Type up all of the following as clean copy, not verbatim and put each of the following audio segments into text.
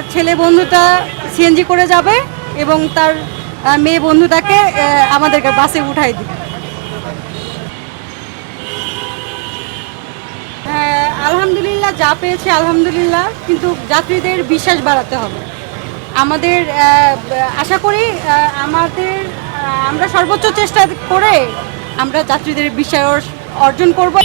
তার ছেলে বন্ধুটা সিএনজি করে যাবে এবং তার মেয়ে বন্ধুটাকে আমাদেরকে বাসে উঠাই দিবে। হ্যাঁ, আলহামদুলিল্লাহ, যা পেয়েছে আলহামদুলিল্লাহ, কিন্তু যাত্রীদের বিশ্বাস বাড়াতে হবে। আমাদের আশা করি আমরা সর্বোচ্চ চেষ্টা করে আমরা যাত্রীদের বিশ্বাস অর্জন করব।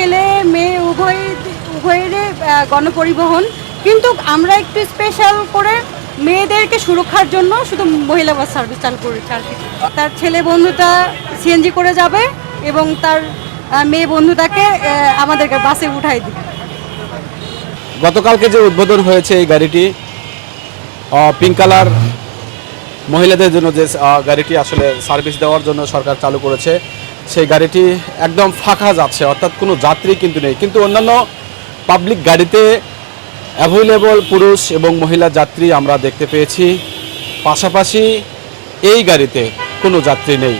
ছেলে মেয়ে উভয়েরই গণপরিবহন, কিন্তু আমরা একটু স্পেশাল করে মেয়েদেরকে সুরক্ষার জন্য শুধু মহিলা বাস সার্ভিস চালু করেছি আর কি। তার ছেলে বন্ধুটা সিএনজি করে যাবে এবং তার মেয়ে বন্ধুটাকে আমাদেরকে বাসে উঠাই দিবে। গতকালকে যে উদ্বোধন হয়েছে এই গাড়িটি পিঙ্ক কালার, মহিলাদের জন্য যে গাড়িটি আসলে সার্ভিস দেওয়ার জন্য সরকার চালু করেছে, সেই গাড়িটি একদম ফাঁকা যাচ্ছে, অর্থাৎ কোনো যাত্রী কিন্তু নেই। কিন্তু অন্যান্য পাবলিক গাড়িতে অ্যাভেলেবল পুরুষ এবং মহিলা যাত্রী আমরা দেখতে পেয়েছি, পাশাপাশি এই গাড়িতে কোনো যাত্রী নেই।